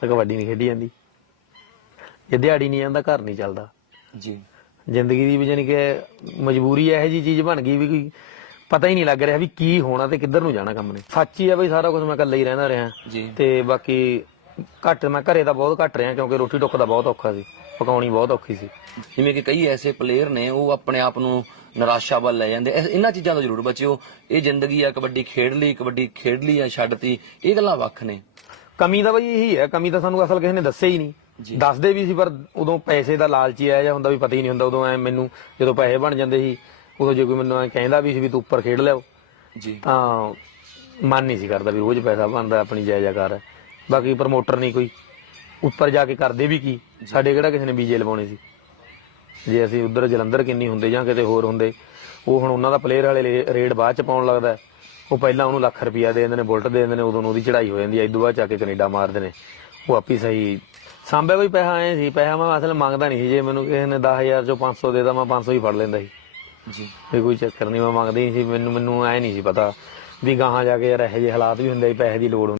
ਤਾਂ ਕਬੱਡੀ ਨਹੀਂ ਖੇਡੀ ਜਾਂਦੀ। ਜੇ ਦਿਹਾੜੀ ਨਹੀਂ ਜਾਂਦਾ ਘਰ ਨਹੀਂ ਚੱਲਦਾ। ਜੀ। ਜ਼ਿੰਦਗੀ ਦੀ ਵੀ ਜਾਨੀ ਕਿ ਮਜਬੂਰੀ ਇਹੋ ਜੀ ਚੀਜ਼ ਬਣ ਗਈ ਵੀ ਕੋਈ ਪਤਾ ਹੀ ਨਹੀਂ ਲੱਗ ਰਿਹਾ ਵੀ ਕੀ ਹੋਣਾ ਤੇ ਕਿੱਧਰ ਨੂੰ ਜਾਣਾ ਕੰਮ ਨੇ। ਸੱਚ ਹੀ ਆ ਬਈ ਸਾਰਾ ਕੁਝ ਮੈਂ ਇਕੱਲਾ ਹੀ ਰਹਿੰਦਾ ਰਿਹਾ। ਜੀ। ਤੇ ਬਾਕੀ ਘੱਟ ਮੈਂ ਘਰੇ ਤਾਂ ਬਹੁਤ ਘੱਟ ਰਿਹਾ ਕਿਉਂਕਿ ਰੋਟੀ ਟੁੱਕ ਦਾ ਬਹੁਤ ਔਖਾ ਸੀ ਪਕਾਉਣੀ ਬਹੁਤ ਔਖੀ ਸੀ। ਜਿਵੇਂ ਕਿ ਕਈ ਐਸੇ ਪਲੇਅਰ ਨੇ ਉਹ ਆਪਣੇ ਆਪ ਨੂੰ ਨਿਰਾਸ਼ਾ ਵੱਲ ਲੈ ਜਾਂਦੇ। ਇਹ- ਇਹਨਾਂ ਚੀਜ਼ਾਂ ਤੋਂ ਜ਼ਰੂਰ ਬਚਿਓ। ਇਹ ਜ਼ਿੰਦਗੀ ਆ ਕਬੱਡੀ ਖੇਡ ਲਈ ਕਬੱਡੀ ਖੇਡ ਲਈ ਆ ਛੱਡਤੀ ਇਹ ਗੱਲਾਂ ਵੱਖ ਨੇ। ਕਮੀ ਤਾਂ ਬਈ ਇਹੀ ਹੈ ਕਮੀ ਤਾਂ ਸਾਨੂੰ ਅਸਲ ਕਿਸੇ ਨੇ ਦੱਸਿਆ ਹੀ। ਨਹੀਂ। ਦੱਸਦੇ ਵੀ ਸੀ ਪਰ ਉਦੋਂ ਪੈਸੇ ਦਾ ਲਾਲਚ ਆਇਆ ਜਾਂ ਹੁੰਦਾ ਵੀ ਪਤਾ ਹੀ ਨਹੀਂ ਹੁੰਦਾ ਉਦੋਂ ਐ ਮੈਨੂੰ ਜਦੋਂ ਪੈਸੇ ਬਣ ਜਾਂਦੇ ਸੀ ਉਦੋਂ ਜੇ ਕੋਈ ਮੈਨੂੰ ਐ ਕਹਿੰਦਾ ਵੀ ਸੀ ਵੀ ਤੂੰ ਉੱਪਰ ਖੇਡ ਲਿਓ ਜੀ। ਤਾਂ ਮਨ ਨਹੀਂ ਸੀ ਕਰਦਾ ਵੀ ਰੋਜ਼ ਪੈਸਾ ਬਣਦਾ ਆਪਣੀ ਜਾਇਜ਼ਾਕਾਰ ਹੈ। ਬਾਕੀ ਪ੍ਰਮੋਟਰ ਨਹੀਂ ਕੋਈ। ਉੱਪਰ ਜਾ ਕੇ ਕਰਦੇ ਵੀ ਕੀ? ਸਾਡੇ ਕਿਹੜਾ ਕਿਸੇ ਨੇ ਵੀਜੇ ਲਵਾਉਣੇ ਸੀ? ਜੇ ਅਸੀਂ ਉਧਰ ਜਲੰਧਰ ਕਿੰਨੀ ਹੁੰਦੇ ਜਾਂ ਕਿਤੇ ਹੋਰ ਹੁੰਦੇ ਉਹ ਹੁਣ ਉਹਨਾਂ ਦਾ ਪਲੇਅਰ ਵਾਲੇ ਰੇ- ਰੇਟ ਬਾਅਦ ਚ ਪਾਉਣ ਲੱਗਦਾ ਹੈ। ਉਹ ਪਹਿਲਾਂ ਉਹਨੂੰ ਲੱਖ ਰੁਪਿਆ ਦੇ ਦਿੰਦੇ ਨੇ ਬੁਲਟ ਦੇ ਦਿੰਦੇ ਨੇ ਉਦੋਂ ਉਹਦੀ ਚੜਾਈ ਹੋ ਜਾਂਦੀ ਹੈ ਇਦੋਂ ਬਾਅਦ ਆ ਕੇ ਕੈਨੇਡਾ ਮਾਰਦੇ ਨੇ। ਉਹ ਆਪੀ ਸਹੀ। ਸਾਂਭਿਆ ਕੋਈ ਪੈਸਾ ਐ ਸੀ ਪੈਸਾ ਮੈਂ ਅਸਲ ਮੰਗਦਾ ਨਹੀਂ ਸੀ ਜੇ ਮੈਨੂੰ ਕਿਸੇ ਨੇ 10000 ਚੋਂ 500 ਦੇ ਤਾਂ ਮੈਂ 500 ਹੀ ਫੜ ਲੈਂਦਾ ਸੀ। ਜੀ। ਵੀ ਕੋਈ ਚੱਕਰ ਨਹੀਂ ਮੈਂ ਮੰਗਦਾ ਹੀ ਨਹੀਂ ਸੀ ਮੈਨੂੰ ਮੈਨੂੰ ਐ ਨਹੀਂ ਸੀ ਪਤਾ। ਵੀ ਗਾਹਾਂ ਜਾ ਕੇ ਯਾਰ ਇਹੋ ਜਿਹੇ ਹਾਲਾਤ ਵੀ ਹੁੰਦੇ ਸੀ ਪੈਸੇ ਦੀ ਲੋੜ